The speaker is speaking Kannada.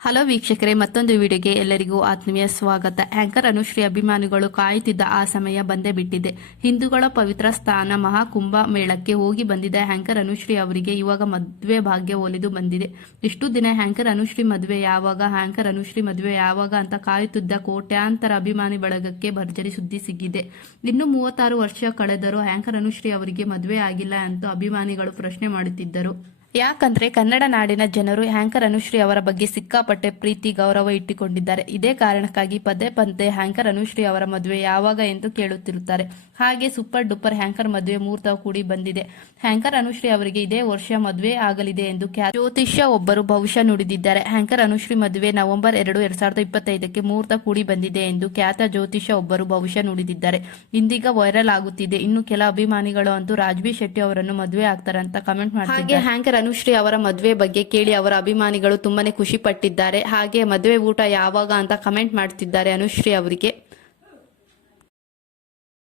ಹಲೋ ವೀಕ್ಷಕರೇ, ಮತ್ತೊಂದು ವಿಡಿಯೋಗೆ ಎಲ್ಲರಿಗೂ ಆತ್ಮೀಯ ಸ್ವಾಗತ. ಆಂಕರ್ ಅನುಶ್ರೀ ಅಭಿಮಾನಿಗಳು ಕಾಯುತ್ತಿದ್ದ ಆ ಸಮಯ ಬಂದೇ ಬಿಟ್ಟಿದೆ. ಹಿಂದೂಗಳ ಪವಿತ್ರ ಸ್ಥಾನ ಮಹಾಕುಂಭ ಮೇಳಕ್ಕೆ ಹೋಗಿ ಬಂದಿದ್ದ ಆಂಕರ್ ಅನುಶ್ರೀ ಅವರಿಗೆ ಇವಾಗ ಮದುವೆ ಭಾಗ್ಯ ಒಲಿದು ಬಂದಿದೆ. ಇಷ್ಟು ದಿನ ಆಂಕರ್ ಅನುಶ್ರೀ ಮದುವೆ ಯಾವಾಗ, ಆಂಕರ್ ಅನುಶ್ರೀ ಮದುವೆ ಯಾವಾಗ ಅಂತ ಕಾಯುತ್ತಿದ್ದ ಕೋಟ್ಯಾಂತರ ಅಭಿಮಾನಿ ಬಳಗಕ್ಕೆ ಭರ್ಜರಿ ಸುದ್ದಿ ಸಿಕ್ಕಿದೆ ಇನ್ನು ಮೂವತ್ತಾರು ವರ್ಷ ಕಳೆದರೂ ಆಂಕರ್ ಅನುಶ್ರೀ ಅವರಿಗೆ ಮದುವೆ ಆಗಿಲ್ಲ ಅಂತ ಅಭಿಮಾನಿಗಳು ಪ್ರಶ್ನೆ ಮಾಡುತ್ತಿದ್ದರು. ಯಾಕಂದ್ರೆ ಕನ್ನಡ ನಾಡಿನ ಜನರು ಹ್ಯಾಂಕರ್ ಅನುಶ್ರೀ ಅವರ ಬಗ್ಗೆ ಸಿಕ್ಕಾಪಟ್ಟೆ ಪ್ರೀತಿ, ಗೌರವ ಇಟ್ಟುಕೊಂಡಿದ್ದಾರೆ. ಇದೇ ಕಾರಣಕ್ಕಾಗಿ ಪದೇ ಪದೇ ಹ್ಯಾಂಕರ್ ಅನುಶ್ರೀ ಅವರ ಮದುವೆ ಯಾವಾಗ ಎಂದು ಕೇಳುತ್ತಿರುತ್ತಾರೆ. ಹಾಗೆ ಸೂಪರ್ ಡೂಪರ್ ಹ್ಯಾಂಕರ್ ಮದುವೆ ಮುಹೂರ್ತ ಕೂಡಿ ಬಂದಿದೆ. ಹ್ಯಾಂಕರ್ ಅನುಶ್ರೀ ಅವರಿಗೆ ಇದೇ ವರ್ಷ ಮದುವೆ ಆಗಲಿದೆ ಎಂದು ಜ್ಯೋತಿಷ್ಯ ಒಬ್ಬರು ಭವಿಷ್ಯ ನುಡಿದಿದ್ದಾರೆ. ಹ್ಯಾಂಕರ್ ಅನುಶ್ರೀ ಮದುವೆ ನವೆಂಬರ್ ಎರಡು, ಎರಡ್ ಸಾವಿರದ ಇಪ್ಪತ್ತೈದಕ್ಕೆ ಮುಹೂರ್ತ ಕೂಡಿ ಬಂದಿದೆ ಎಂದು ಖ್ಯಾತ ಜ್ಯೋತಿಷ್ಯ ಒಬ್ಬರು ಭವಿಷ್ಯ ನುಡಿದಿದ್ದಾರೆ. ಇಂದೀಗ ವೈರಲ್ ಆಗುತ್ತಿದೆ. ಇನ್ನು ಕೆಲ ಅಭಿಮಾನಿಗಳು ಅಂತೂ ರಾಜ್ವಿ ಶೆಟ್ಟಿ ಅವರನ್ನು ಮದುವೆ ಆಗ್ತಾರೆ ಅಂತ ಕಮೆಂಟ್ ಮಾಡ್ತಿದ್ದಾರೆ. ಹಾಗೆ ಹ್ಯಾಂಕರ್ ಅನುಶ್ರೀ ಅವರ ಮದುವೆ ಬಗ್ಗೆ ಕೇಳಿ ಅವರ ಅಭಿಮಾನಿಗಳು ತುಂಬಾನೇ ಖುಷಿ ಪಟ್ಟಿದ್ದಾರೆ. ಹಾಗೆ ಮದುವೆ ಊಟ ಯಾವಾಗ ಅಂತ ಕಮೆಂಟ್ ಮಾಡ್ತಿದ್ದಾರೆ ಅನುಶ್ರೀ ಅವರಿಗೆ.